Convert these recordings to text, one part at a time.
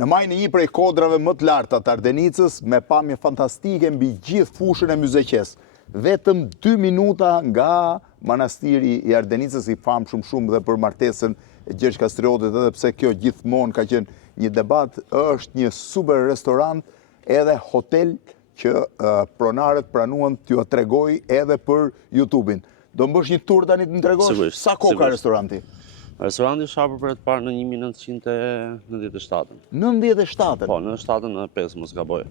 Në majën e një prej kodrave më të larta të Ardenicës, me pamje fantastike mbi gjithë fushën e Myzeqes. Vetëm 2 minuta nga manastiri i Ardenicës, i famshëm shumë dhe për martesën e Gjergj Kastriotit, edhe pse kjo gjithmonë ka qenë një debat, është një super restorant edhe hotel që pronarët pranuan t'ju tregoj edhe për YouTube-in. Do më bësh një tur tani të më tregosh? Sigurisht. Sa kohë ka restoranti? Restoranti është hapur për të parë në 1997. 97. Po, në 75 mos gaboj.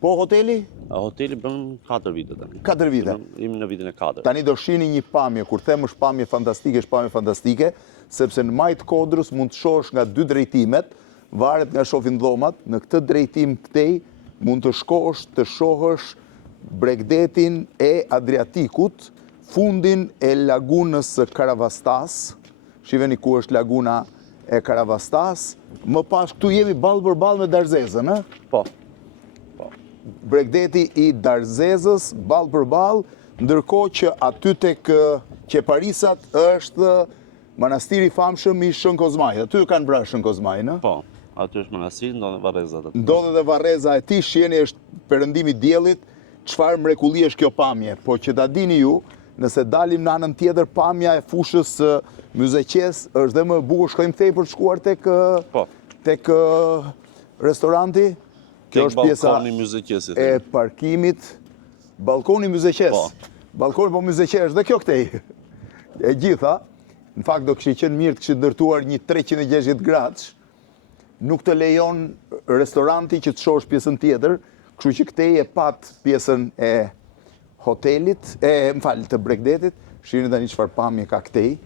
Po hoteli? Hoteli bën 4 vite tani. 4 vite. Jemi në vitin e 4. Tani do shihni një pamje, kur them është pamje fantastike, është pamje fantastike, sepse në majtë Kodrës mund të shohësh nga 2 drejtimet, varet nga shofin dhomat, në këtë drejtim këtej mund të shkosh të shohësh Bregdetin e Adriatikut, fundin e lagunës së Karavastas, shiheni ku është laguna e Karavastas, më pas këtu jemi ballë për ballë me Darzezën, ë? Po. Bregdeti i Darzezës, ballë për ballë, ndërkohë që aty tek Qeparisat është manastiri famshëm i Shën Kozmaj. Aty kanë bra Shën Kozmaj, në? Po, aty është manastiri, ndodhen varrezat aty. Ndodhet dhe varreza e tij, shiheni është perëndimi i diellit, çfarë mrekulli është kjo pamje. Po që ta dini ju, nëse dalim në anën tjetër, pamja e fushës së Myzeqes është dhe më bukur. Shkojmë thej për të shkuar tek restoranti. Kjo është pjesa balkoni Myzeqesit. e parkimit. Balkoni Myzeqes. Po. Balkoni po Myzeqes dhe kjo këtej. E gjitha. Në fakt do kishte qenë mirë të kishte ndërtuar një 360 gradësh. Nuk të lejon restoranti që të shohësh pjesën tjetër, kështu që këtej e pat pjesën e hotelit, të Bregdetit. Shihni tani çfarë pamje ka këtej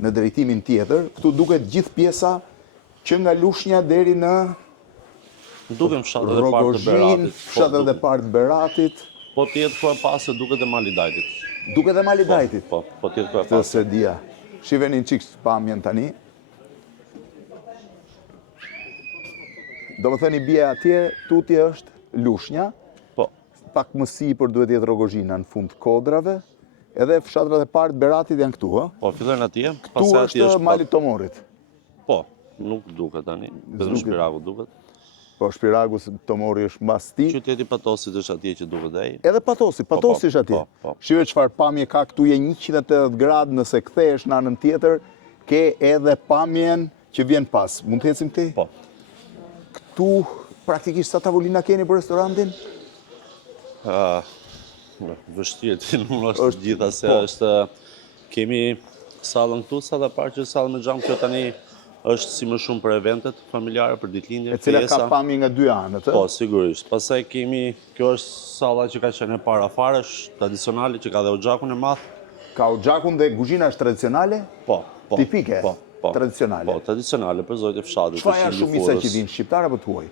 në drejtimin tjetër. Këtu duket gjithë pjesa që nga Lushnja deri në Dukem fshatet e parë të Rogozhin, Beratit. fshatet e parë të Beratit. Po tjetë ku e pasë duket e Mali Dajtit. Duket e Mali Dajtit. Po tjetë ku e Të pasë. se dia. Shiheni në qikë pamjen tani. Do më thëni bie atje, tutje është Lushnja. Po. Pak më sipër duhet jetë Rogozhina në fund Kodrave. Edhe fshatrat e parë të Beratit janë këtu, ë? Po, fillojnë atje. Këtu është Mali Tomorit. Po, nuk duket tani. Vetëm Shpiraku duket. Po Shpiraku Tomori është mbas ti. Qyteti Patosit është atje që duket ai. Edhe Patosi është atje. Po. Shihë çfarë pamje ka këtu, je 180 gradë, nëse kthehesh në anën tjetër, ke edhe pamjen që vjen pas. Mund të ecim këtej? Po. Këtu praktikisht sa tavolina keni për restorantin? Vështirë ti nuk është gjitha se është kemi sallën këtu, salla e parë që sallë me xham, kjo tani është si më shumë për eventet familjare, për ditëlindje, E cila ka pamje nga 2 anët, ë? Po, sigurisht. Pastaj kemi, kjo është salla që ka qenë e para fare, është tradicionale, që ka dhe oxhakun e madh. Ka oxhakun dhe kuzhina është tradicionale? Po. Tipike? Tradicionale? Po, tradicionale, për zojtë e fshatit. Çfarë janë shumica që vinë, shqiptar apo tuaj?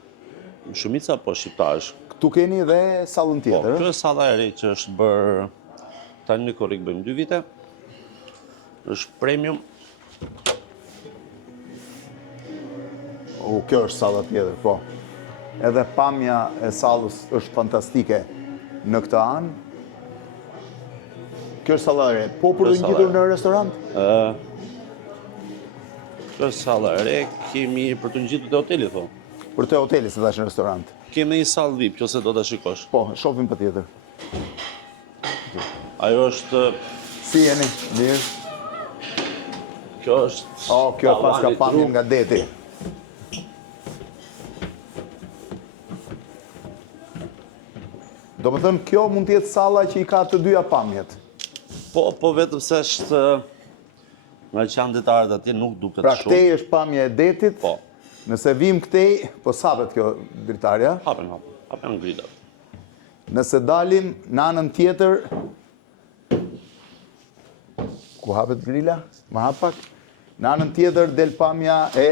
Shumica, po, shqiptarësh. Këtu keni dhe sallën Po, tjetër, kjo është salla e re që është bërë, tani në korrik bëjmë 2 vite, është premium. Kjo është salla tjetër, po. Edhe pamja e sallës është fantastike në këtë anë. Kjo është salla e re. Po për të ngjitur në restorant? Kjo është salla e re, kemi për të ngjitur te hoteli, thonë. Për të hoteli se tash në restorant. Kemi një sallë VIP, nëse do ta shikosh. Po, shohim patjetër. Ajo është, Si jeni? Mirë. kjo është... Kjo pas ka pamje nga deti. Do më thënë, kjo mund të jetë salla që i ka të dyja pamjet. Po vetëm se është nga që janë detarët atje nuk duket Pra shumë. këtej është pamja e detit. Po. Nëse vim këtej, po sapet kjo dritarja. Hapen ngritat. Nëse dalim në anën tjetër, ku hapet grila? Ma hap pak. Në anën tjetër del pamja e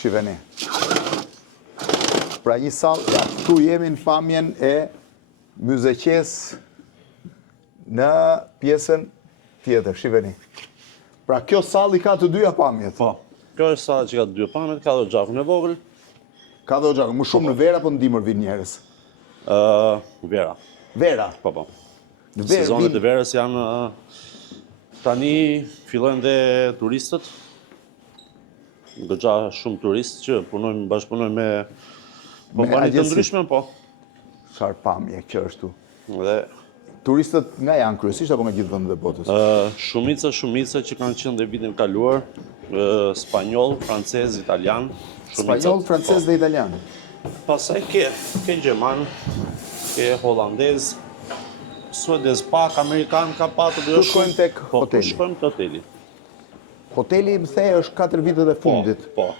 Shiveni. Pra një sallë, këtu jemi në pamjen e Myzeqes në pjesën tjetër, shiveni. Pra kjo sallë i ka të dyja pamjet. Po. Kjo është salla që ka të dy pamjet, ka dhe oxhakun e vogël. Ka dhe oxhakun, më shumë në Vera po në dimër vinë njerëz? Vera. Vera. Po. Sezonet e verës janë tani fillojnë dhe turistët. goxha shumë turistë që bashkëpunojnë me kompani të agjenci. ndryshme, po. Çfarë pamje që është tu. Dhe Turistët nga janë kryesisht apo nga gjithë vendet e botës? shumica që kanë qenë dhe vitin kaluar, spanjoll, francez, italian, Spanjoll, francez dhe italian. Pastaj ke gjerman, ke holandez, suedez pak, amerikan ka patur dhe Tu shkojmë tek Po, hoteli. shkojmë te hoteli. Hoteli më the është 4 vitet e fundit. Po.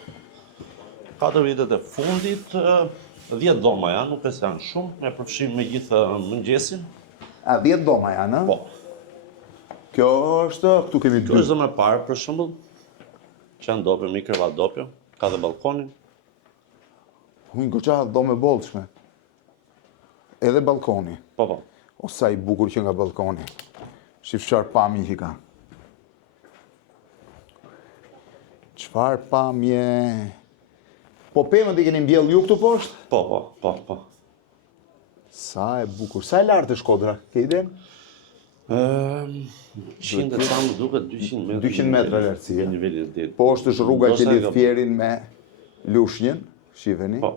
4 vitet e fundit, 10 dhoma janë, nuk e se janë shumë, me përfshim me gjithë mëngjesin. A 10 doma janë, ë? Po. Kjo është, këtu kemi Kjo dy. është dhoma e parë, për shembull, që janë dopjo, mi krevat dopjo, ka dhe balkonin. Unë goxha dome bollshme. Edhe balkoni. Po. O sa i bukur që nga balkoni. Shif çfarë pamje që ka. Çfarë pamje. Po pemët i keni mbjell ju këtu poshtë? Po. Sa e bukur. Sa e lartë është Shkodra? Ke iden? 100 e sa më duket 200 metra. 200 metra lartësi. Niveli i detit. Poshtë është rruga që Ndoshta lidh Fierin me Lushnjën. Shifeni. Po.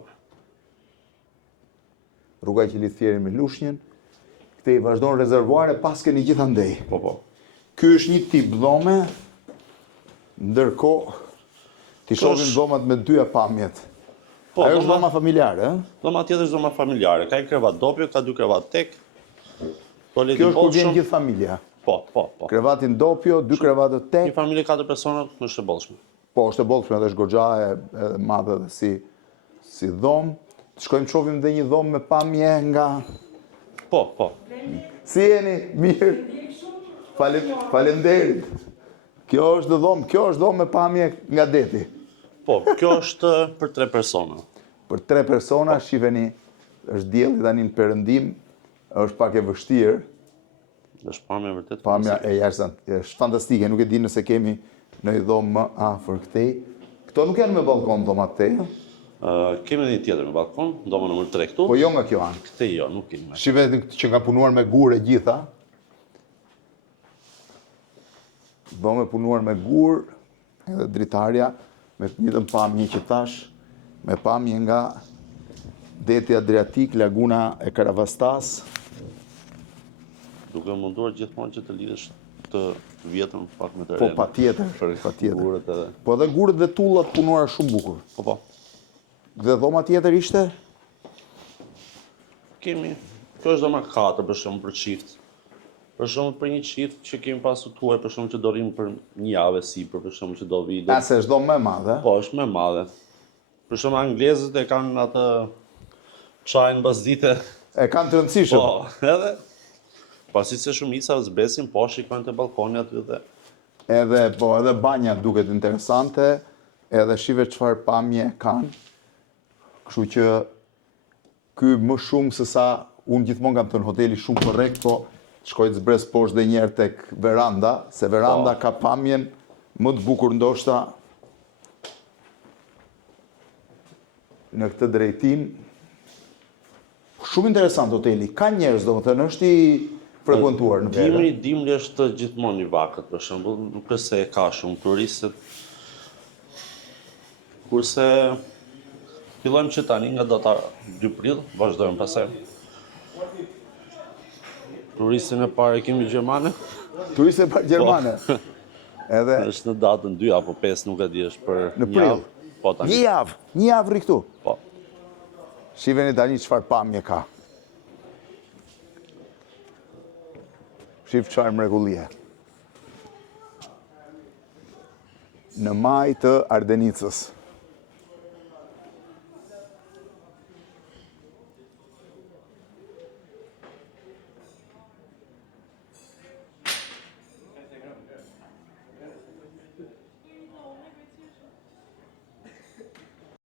Rruga që lidh Fierin me Lushnjën. Këte i vazhdon rezervuare pas keni gjithandej. Po. Ky është një tip dhome, ndërkohë ti shohim dhomat me dyja pamjet. Po, Ajo është dhoma familjare, ë? Dhoma tjetër është dhoma familjare. Ka i krevat dopjo, ka 2 krevat tek. Toaleti Kjo është ku vjen bollshëm. gjithë familja. Po. Krevatin dopjo, 2 krevatët Një tek. familje 4 persona është e bollshme. Po, është e bollshme dhe është goxha e madhe dhe si dhomë. Shkojmë shohim dhe një dhomë me pamje nga... Po. Si jeni? Mirë. Faleminderit. Kjo është dhomë me pamje nga deti. Po, kjo është për 3 persona. Për 3 persona, shifeni, është dielli tani në perëndim, është pak e vështirë. Është pamja vërtet. Pamja e jashtëzakonshme, është fantastike, nuk e di nëse kemi në një dhomë më afër këtej. Këto nuk janë me balkon dhomat këtej, ë? Kemi një tjetër me balkon, dhoma nëmër 3 këtu. Po jo nga kjo anë. Këte jo, nuk kemi. Shifeni që nga punuar me gur e gjitha. Dhomë punuar me gur, edhe dritarja, me të njëjtën pamje që thash, me pamje nga deti Adriatik, laguna e Karavastas. Duke munduar gjithmonë që të lidhesh të vjetën pak me të Po, rena. patjetër. Gurët edhe. Po edhe gurët dhe tullat punuara shumë bukur. Po. Dhe dhoma tjetër ishte? Kemi, kjo është dhoma 4 për shumë për çift. Për shumë për një çift që kemi pasur tuaj, për shumë që do rrim për një javë sipër, për shumë që do vi. Se është dhomë më e madhe. Po, është më e madhe. Për shumë anglezët e kanë atë çajin mbas dite. E kanë të rëndësishëm. Po, edhe pasi se shumica zbesin, po shikojnë te balkoni aty dhe Edhe banja duket interesante, edhe shive çfarë pamje kanë. Kështu që ky më shumë se sa unë gjithmonë kam thënë hoteli shumë korrekt, po shkoj të zbres poshtë dhe njerë tek veranda, se veranda ka pamjen më të bukur ndoshta në këtë drejtim. Shumë interesant hoteli. Ka njerëz, domethënë, është i frekuentuar në verë. Dimri është gjithmonë i vakët, për shembull, nuk është se e ka shumë turistët. Kurse fillojmë që tani nga data 2 prill, vazhdojmë pastaj. Turistin e parë e kemi Gjermane. Turistin e parë Gjermane. Edhe Është në datën 2 apo 5, nuk e di, është për në një prill. javë. Po tani. Një javë rri këtu. Po. Shifeni tani çfarë pamje ka. Shif çfarë mrekullie. Në maj të Ardenicës.